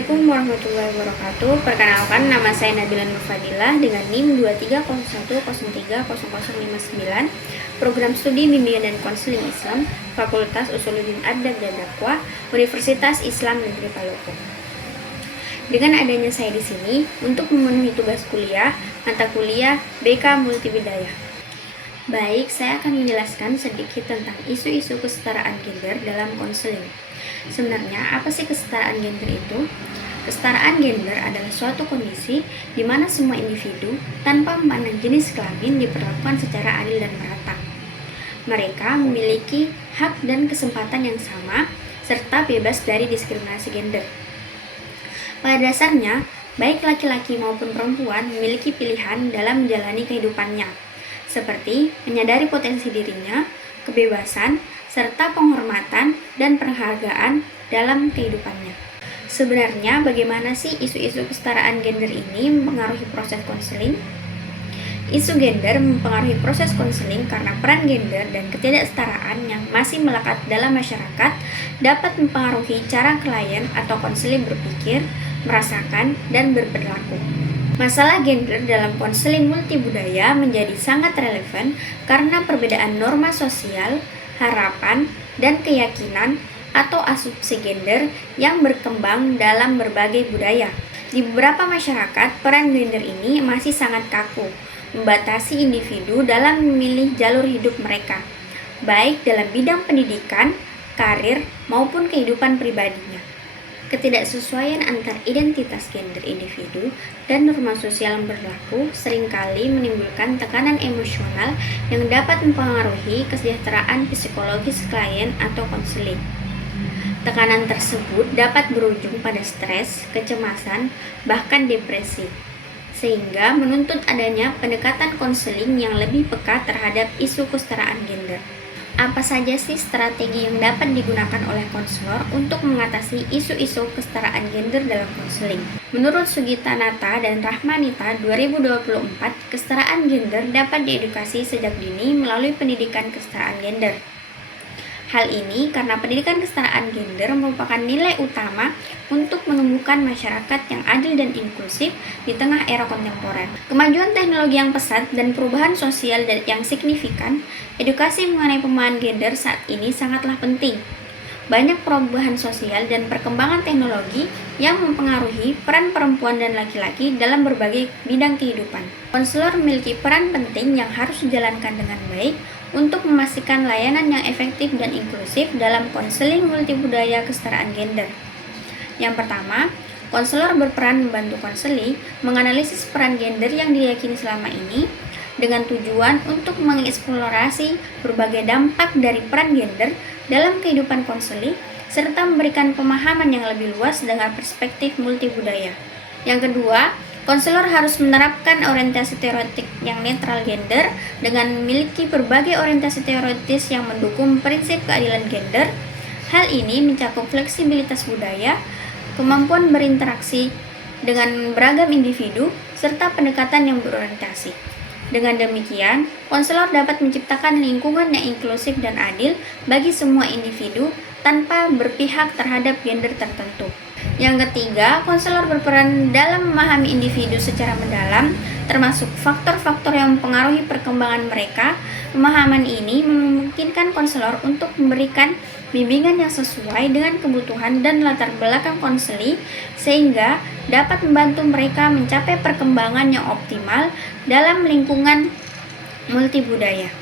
Assalamualaikum warahmatullahi wabarakatuh. Perkenalkan, nama saya Nabila Nur Fadilah dengan NIM 2301030059, Program Studi Bimbingan dan Konseling Islam, Fakultas Usuluddin Adab dan Dakwah, Universitas Islam Negeri Palopo. Dengan adanya saya di sini untuk memenuhi tugas kuliah, mata kuliah BK Multibidayah. Baik, saya akan menjelaskan sedikit tentang isu-isu kesetaraan gender dalam konseling. Sebenarnya, apa sih kesetaraan gender itu? Kesetaraan gender adalah suatu kondisi di mana semua individu tanpa memandang jenis kelamin diperlakukan secara adil dan merata. Mereka memiliki hak dan kesempatan yang sama serta bebas dari diskriminasi gender. Pada dasarnya, baik laki-laki maupun perempuan memiliki pilihan dalam menjalani kehidupannya, seperti menyadari potensi dirinya, kebebasan, serta penghormatan dan penghargaan dalam kehidupannya. Sebenarnya, bagaimana sih isu-isu kesetaraan gender ini mempengaruhi proses konseling? Isu gender mempengaruhi proses konseling karena peran gender dan ketidaksetaraan yang masih melekat dalam masyarakat dapat mempengaruhi cara klien atau konseling berpikir, merasakan, dan berperilaku. Masalah gender dalam konseling multibudaya menjadi sangat relevan karena perbedaan norma sosial, harapan, dan keyakinan atau asumsi gender yang berkembang dalam berbagai budaya. Di beberapa masyarakat, peran gender ini masih sangat kaku, membatasi individu dalam memilih jalur hidup mereka, baik dalam bidang pendidikan, karir, maupun kehidupan pribadinya. Ketidaksesuaian antar identitas gender individu dan norma sosial yang berlaku seringkali menimbulkan tekanan emosional yang dapat mempengaruhi kesejahteraan psikologis klien atau konseling. Tekanan tersebut dapat berujung pada stres, kecemasan, bahkan depresi, sehingga menuntut adanya pendekatan konseling yang lebih peka terhadap isu kesetaraan gender. Apa saja sih strategi yang dapat digunakan oleh konselor untuk mengatasi isu-isu kesetaraan gender dalam konseling? Menurut Sugita Nata dan Rahmanita 2024, kesetaraan gender dapat diedukasi sejak dini melalui pendidikan kesetaraan gender. Hal ini karena pendidikan kesetaraan gender merupakan nilai utama untuk menumbuhkan masyarakat yang adil dan inklusif di tengah era kontemporer. Kemajuan teknologi yang pesat dan perubahan sosial yang signifikan, edukasi mengenai pemahaman gender saat ini sangatlah penting. Banyak perubahan sosial dan perkembangan teknologi yang mempengaruhi peran perempuan dan laki-laki dalam berbagai bidang kehidupan. Konselor memiliki peran penting yang harus dijalankan dengan baik untuk memastikan layanan yang efektif dan inklusif dalam konseling multibudaya kesetaraan gender. Yang pertama, konselor berperan membantu konseli menganalisis peran gender yang diyakini selama ini dengan tujuan untuk mengeksplorasi berbagai dampak dari peran gender dalam kehidupan konseli serta memberikan pemahaman yang lebih luas dengan perspektif multibudaya. Yang kedua, konselor harus menerapkan orientasi teoretik yang netral gender dengan memiliki berbagai orientasi teoritis yang mendukung prinsip keadilan gender. Hal ini mencakup fleksibilitas budaya, kemampuan berinteraksi dengan beragam individu, serta pendekatan yang berorientasi. Dengan demikian, konselor dapat menciptakan lingkungan yang inklusif dan adil bagi semua individu tanpa berpihak terhadap gender tertentu. Yang ketiga, konselor berperan dalam memahami individu secara mendalam, termasuk faktor-faktor yang mempengaruhi perkembangan mereka. Pemahaman ini memungkinkan konselor untuk memberikan bimbingan yang sesuai dengan kebutuhan dan latar belakang konseli, sehingga dapat membantu mereka mencapai perkembangan yang optimal dalam lingkungan multibudaya.